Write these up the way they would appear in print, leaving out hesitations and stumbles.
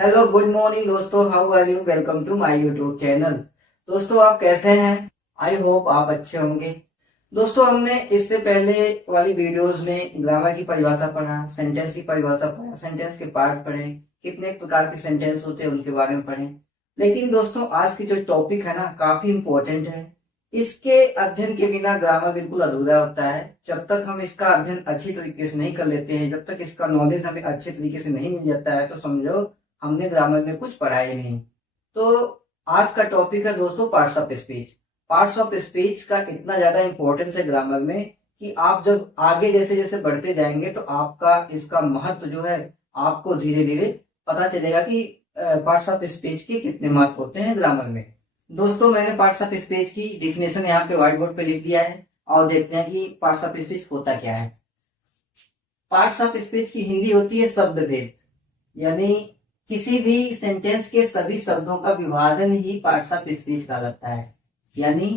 Hello good morning दोस्तों, how are you? Welcome to my YouTube channel. दोस्तों आप कैसे हैं? आई होप आप अच्छे होंगे। दोस्तों हमने इससे पहले वाली वीडियोस में ग्रामर की परिभाषा पढ़ा, सेंटेंस की परिभाषा पढ़ा, सेंटेंस के पार्ट पढ़े, कितने प्रकार के सेंटेंस होते हैं उनके बारे में पढ़े। लेकिन दोस्तों आज की जो टॉपिक है ना, काफी इंपॉर्टेंट है। इसके अध्ययन के बिना ग्रामर बिल्कुल अधूरा होता है। जब तक हम इसका अध्ययन अच्छी तरीके से नहीं कर लेते हैं, जब तक इसका नॉलेज हमें अच्छे तरीके से नहीं मिल जाता है, तो समझो हमने ग्रामर में कुछ पढ़ा ही नहीं। तो आज का टॉपिक है दोस्तों parts of speech. Parts of speech का इतना ज्यादा इंपॉर्टेंस है ग्रामर में कि आप जब आगे जैसे जैसे बढ़ते जाएंगे तो आपका इसका महत्व जो है आपको धीरे धीरे पता चलेगा कि पार्ट्स ऑफ स्पीच के कितने महत्व होते हैं ग्रामर में। दोस्तों मैंने पार्ट्स ऑफ स्पीच की डिफिनेशन यहाँ पे व्हाइट बोर्ड पे लिख दिया है और देखते हैं कि पार्ट्स ऑफ स्पीच होता क्या है। पार्ट्स ऑफ स्पीच की हिंदी होती है शब्द भेद, यानी किसी भी सेंटेंस के सभी शब्दों का विभाजन ही पार्ट्स ऑफ स्पीच कहलाता है। यानी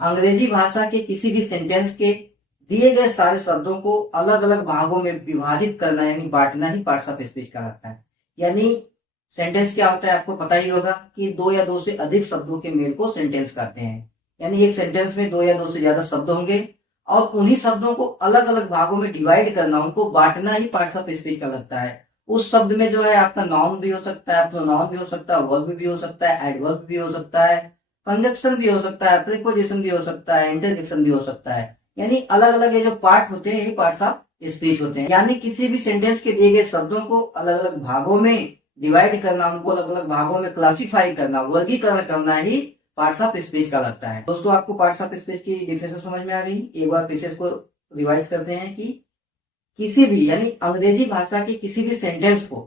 अंग्रेजी भाषा के किसी भी सेंटेंस के दिए गए सारे शब्दों को अलग अलग भागों में विभाजित करना यानी बांटना ही पार्ट्स ऑफ स्पीच कहलाता है। यानी सेंटेंस क्या होता है आपको पता ही होगा कि दो या दो से अधिक शब्दों के मेल को सेंटेंस कहते हैं। यानी एक सेंटेंस में दो या दो से ज्यादा शब्द होंगे और उन्हीं शब्दों को अलग अलग भागों में डिवाइड करना, उनको बांटना ही पार्ट्स ऑफ स्पीच कहलाता है। उस शब्द में जो है आपका नाउन भी हो सकता है, प्रोनाउन भी हो सकता है, वर्ब भी हो सकता है, एडवर्ब भी हो सकता है, कंजक्शन भी हो सकता है, प्रीपोजिशन भी हो सकता है, इंटरजेक्शन भी हो सकता है। यानी अलग अलग ये जो पार्ट होते हैं ये पार्ट्स ऑफ स्पीच होते हैं। यानी किसी भी सेंटेंस के दिए गए शब्दों को अलग अलग भागों में डिवाइड करना, उनको अलग अलग भागों में क्लासिफाई करना, वर्गीकरण करना ही पार्ट्स ऑफ स्पीच का लगता है। दोस्तों आपको पार्ट्स ऑफ स्पीच की डिफिनेशन समझ में आ गई? एक बार फिर से इसको रिवाइज करते हैं कि किसी भी यानी अंग्रेजी भाषा के किसी भी सेंटेंस को,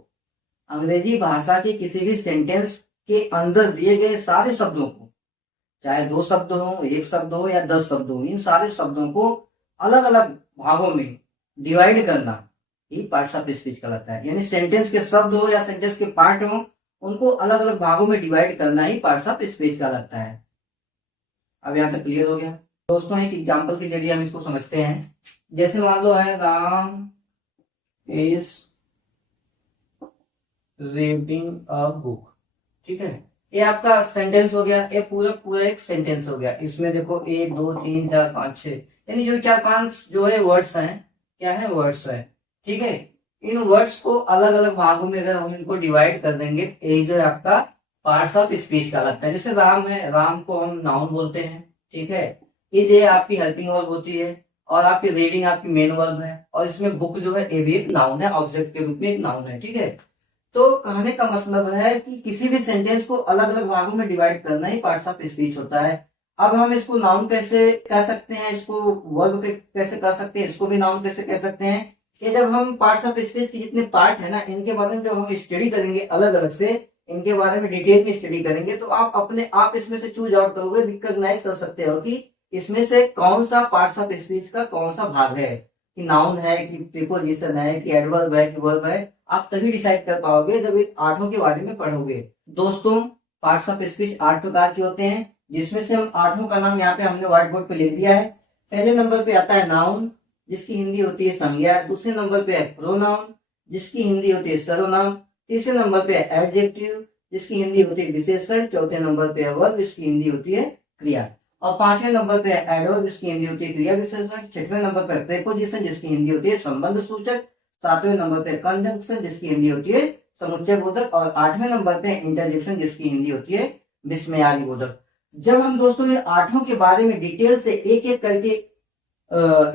अंग्रेजी भाषा के किसी भी सेंटेंस के अंदर दिए गए सारे शब्दों को, चाहे दो शब्द हो, एक शब्द हो या 10 शब्द हो, इन सारे शब्दों को अलग अलग भागों में डिवाइड करना ही पार्ट्स ऑफ स्पीच कहलाता है। यानी सेंटेंस के शब्द हो या सेंटेंस के पार्ट हो, उनको अलग अलग भागों में डिवाइड करना ही पार्ट्स ऑफ स्पीच कहलाता है। अब यहाँ तक क्लियर हो गया? दोस्तों एक एग्जाम्पल के जरिए हम इसको समझते हैं। जैसे मान लो है Ram is reading a book, ठीक है, ये आपका सेंटेंस हो गया। ये पूरा पूरा एक सेंटेंस हो गया। इसमें देखो 1 2 3 4 5 6 यानी जो 4-5 जो है वर्ड्स हैं, क्या है? वर्ड्स है, ठीक है। इन वर्ड्स को अलग अलग भागों में अगर हम इनको डिवाइड कर देंगे, एक जो है आपका पार्ट्स ऑफ स्पीच कहलाता है। जैसे राम है, राम को हम नाउन बोलते हैं, ठीक है। ये आपकी हेल्पिंग वर्ब होती है और आपकी रीडिंग आपकी मेन वर्ब है, और इसमें बुक जो है ये भी एक नाउन है, ऑब्जेक्ट के रूप में एक नाउन है, ठीक है। तो कहने का मतलब है कि किसी भी सेंटेंस को अलग अलग भागों में डिवाइड करना ही पार्ट्स ऑफ स्पीच होता है। अब हम इसको नाउन कैसे कह सकते हैं, इसको वर्ब कैसे कह सकते हैं, इसको भी नाउन कैसे कह सकते हैं? ये जब हम पार्ट्स ऑफ स्पीच के जितने पार्ट है ना, इनके बारे में जब हम स्टडी करेंगे अलग अलग से, इनके बारे में डिटेल में स्टडी करेंगे, तो आप अपने आप इसमें से चूज आउट करोगे, रिकॉग्नाइज कर सकते हो कि इसमें से कौन सा पार्ट्स ऑफ स्पीच का कौन सा भाग है, कि नाउन है, कि प्रीपोजिशन है, कि एडवर्ब है, कि वर्ब है। आप तभी डिसाइड कर पाओगे जब इन आठों के बारे में पढ़ोगे। दोस्तों पार्ट्स ऑफ स्पीच 8 प्रकार के होते हैं, जिसमें से हम आठों का नाम यहाँ पे हमने व्हाइट बोर्ड पे लिख दिया है। पहले नंबर पे आता है नाउन, जिसकी हिंदी होती है संज्ञा। दूसरे नंबर पे है प्रोनाउन, जिसकी हिंदी होती है सर्वनाम। तीसरे नंबर पे है एडजेक्टिव, जिसकी हिंदी होती है विशेषण। चौथे नंबर पे है वर्ब, जिसकी हिंदी होती है क्रिया। और पांचवें नंबर पे है एडवर्ब, जिसकी हिंदी होती है क्रिया विशेषण। छठवें नंबर पे प्रीपोजिशन, जिसकी हिंदी होती है संबंध सूचक। सातवें नंबर पे कंजंक्शन, जिसकी हिंदी होती है समुच्चय बोधक। और आठवें नंबर पे इंटरजेक्शन, जिसकी हिंदी होती है विस्मयादि बोधक। जब हम दोस्तों इन आठों के बारे में डिटेल से एक एक करके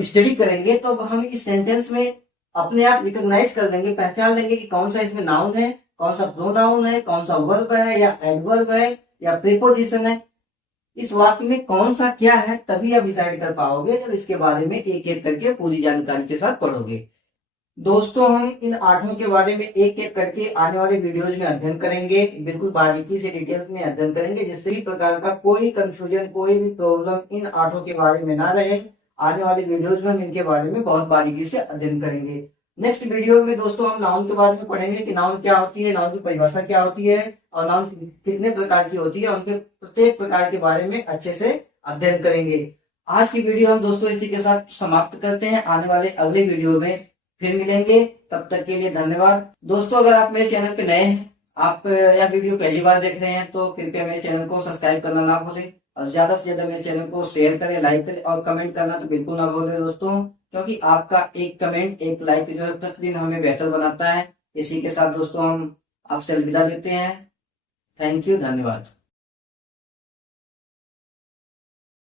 स्टडी करेंगे, तो हम इस सेंटेंस में अपने आप रिकॉग्नाइज कर लेंगे, पहचान लेंगे कि कौन सा इसमें नाउन है, कौन सा प्रोनाउन है, कौन सा वर्ब है या एडवर्ब है या प्रीपोजिशन है। इस वाक्य में कौन सा क्या है, तभी आप डिसाइड कर पाओगे जब इसके बारे में एक एक करके पूरी जानकारी के साथ पढ़ोगे। दोस्तों हम इन आठों के बारे में एक एक करके आने वाले वीडियोज में अध्ययन करेंगे, बिल्कुल बारीकी से डिटेल्स में अध्ययन करेंगे, जिससे भी प्रकार का कोई कंफ्यूजन, कोई भी प्रॉब्लम इन आठों के बारे में ना रहे। आने वाले वीडियोज में हम इनके बारे में बहुत बारीकी से अध्ययन करेंगे। नेक्स्ट वीडियो में दोस्तों हम नाउन के बारे में पढ़ेंगे कि नाउन क्या होती है, नाउन की परिभाषा क्या होती है और नाउन कितने प्रकार की होती है, उनके प्रत्येक प्रकार के बारे में अच्छे से अध्ययन करेंगे। आज की वीडियो हम दोस्तों इसी के साथ समाप्त करते हैं। आने वाले अगले वीडियो में फिर मिलेंगे, तब तक के लिए धन्यवाद। दोस्तों अगर आप मेरे चैनल पे नए हैं आप यह वीडियो पहली बार देख रहे हैं तो कृपया मेरे चैनल को सब्सक्राइब करना ना भूलें और ज्यादा से ज्यादा मेरे चैनल को शेयर करें, लाइक करें और कमेंट करना तो बिल्कुल ना भूलें दोस्तों, क्योंकि आपका एक कमेंट एक लाइक जो है प्रतिदिन हमें बेहतर बनाता है। इसी के साथ दोस्तों हम आपसे अलविदा लेते हैं। थैंक यू, धन्यवाद।